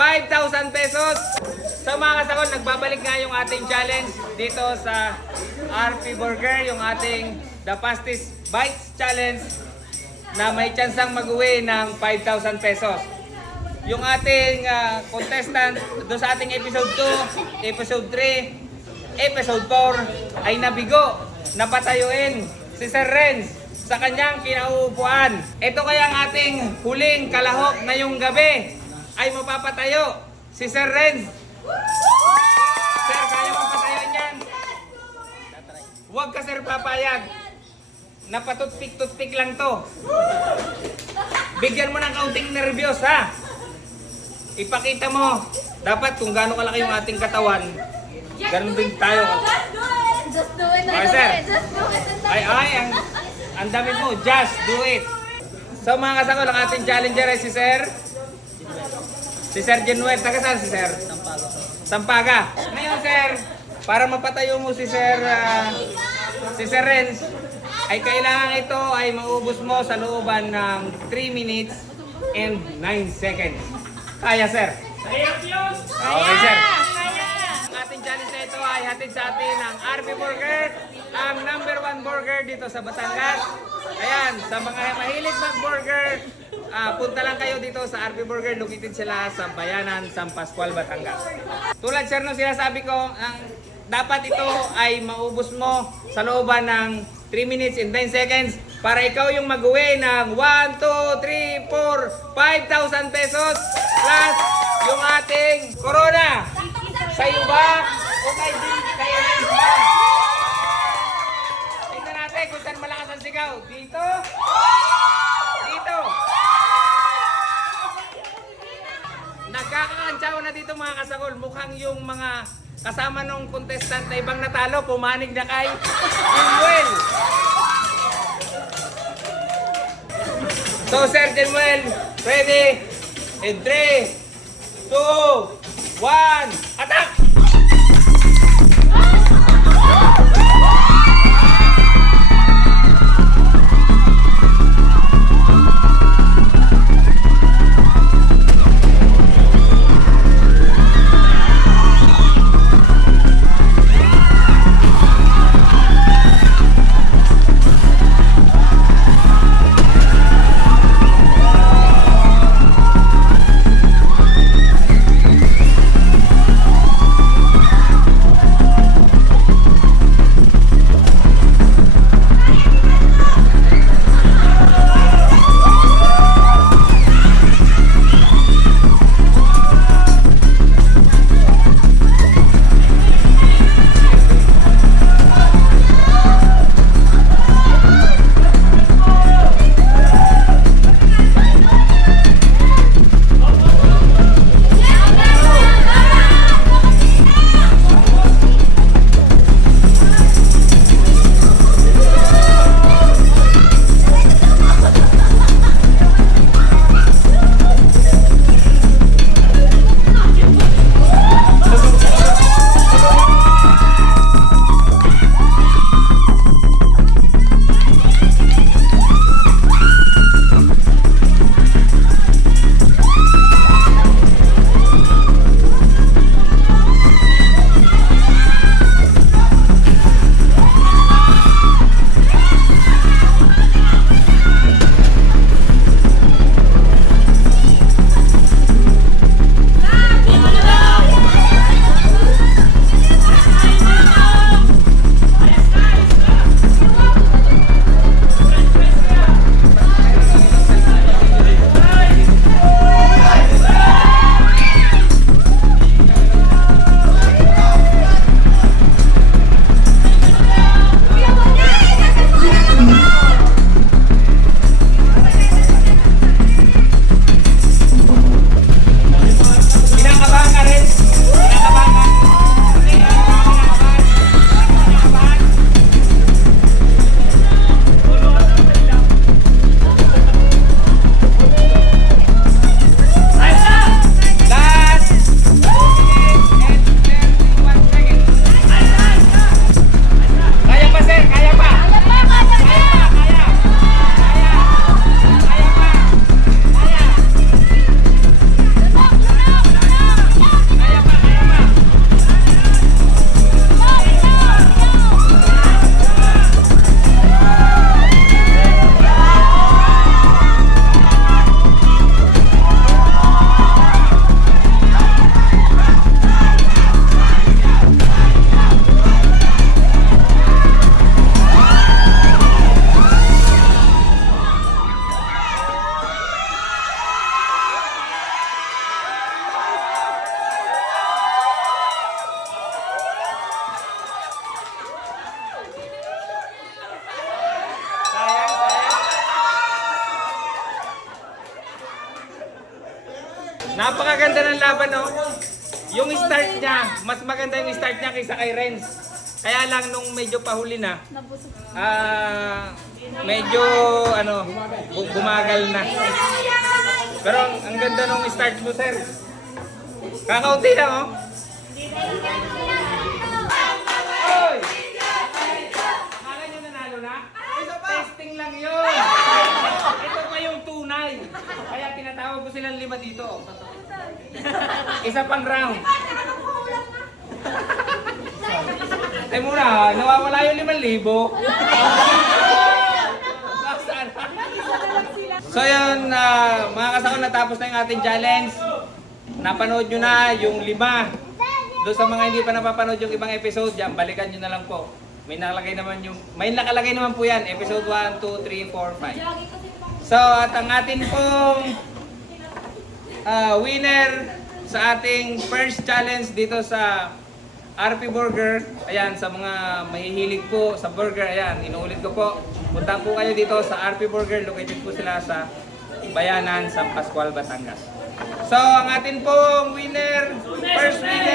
5,000 pesos. So mga kasakol, nagbabalik nga yung ating challenge dito sa RP Burger, yung ating The Fastest Bites Challenge na may tsansang mag-uwi ng 5,000 pesos. Yung ating contestant doon sa ating episode 2, episode 3, episode 4 ay nabigo, napatayuin si Sir Renz sa kanyang kinauupuan. Ito kaya ang ating huling kalahok ngayong gabi ay mapapatayo si Sir Renz. Sir, kaya mong patayon yan? Huwag ka sir papayag. Napatutpik-tutpik lang to. Bigyan mo ng kaunting nervyos ha. Ipakita mo. Dapat kung gaano kalaki yung ating katawan, ganun din tayo. Just do it. Okay, sir. Just do it. Ay, ang dami mo. Just do it. So mga kasakol, ang ating challenger ay si Sir. Si Sir Genuel. Taga saan si Sir? Sampaga. Ngayon sir, para mapatayo mo si Sir Renz, ay kailangan ito ay maubos mo sa looban ng 3 minutes and 9 seconds. Kaya sir? Okay sir. Ang ating challenge na ito ay hatid sa atin ng RP Burger, ang #1 burger dito sa Batangas. Ayan, sa mga mahilig mag-burger, punta lang kayo dito sa RP Burger. Located sila sa Bayanan, San Pascual, Batangas. Tulad sir nung sinasabi ko, dapat ito ay maubos mo sa looban ng 3 minutes and 9 seconds para ikaw yung mag-uwi ng 1, 2, 3, 4, 5,000 pesos plus yung ating corona. Sa'yo ba o kay Renz ba? Tingnan natin kung saan malakas ang sigaw. Dito? Dito? Nagkakakantsaw na dito mga kasakol. Mukhang yung mga kasama nung contestant na ibang natalo, pumanig na kay Genuel. So Sir Genuel, ready? In 3, 2, 1, attack! Napakaganda ng laban, no? Yung start niya, mas maganda yung start niya kaysa kay Renz. Kaya lang nung medyo pahuli na, Nabusog. medyo bumagal na. Pero ang ganda nung start mo, sir. Kakaunti lang, oh. Hoy! Akala nyo nanalo na? Testing lang yun. Ito pa yung tunay. Kaya tinatawag ko silang 5 dito. Isa pang round. Ay muna, nawawala yung 5,000. So yun, mga kasakol, natapos na yung ating challenge. Napanood nyo na yung 5. Doon sa mga hindi pa napapanood yung ibang episode, yan, balikan nyo na lang po. May nakalagay naman po yan, episode 1, 2, 3, 4, 5. So, at ang atin pong winner sa ating first challenge dito sa RP Burger. Ayan, sa mga mahihilig po sa burger, ayan, inuulit ko po. Punta po kayo dito sa RP Burger, located po sila sa Bayanan, San Pascual, Batangas. So, ang atin pong winner, first winner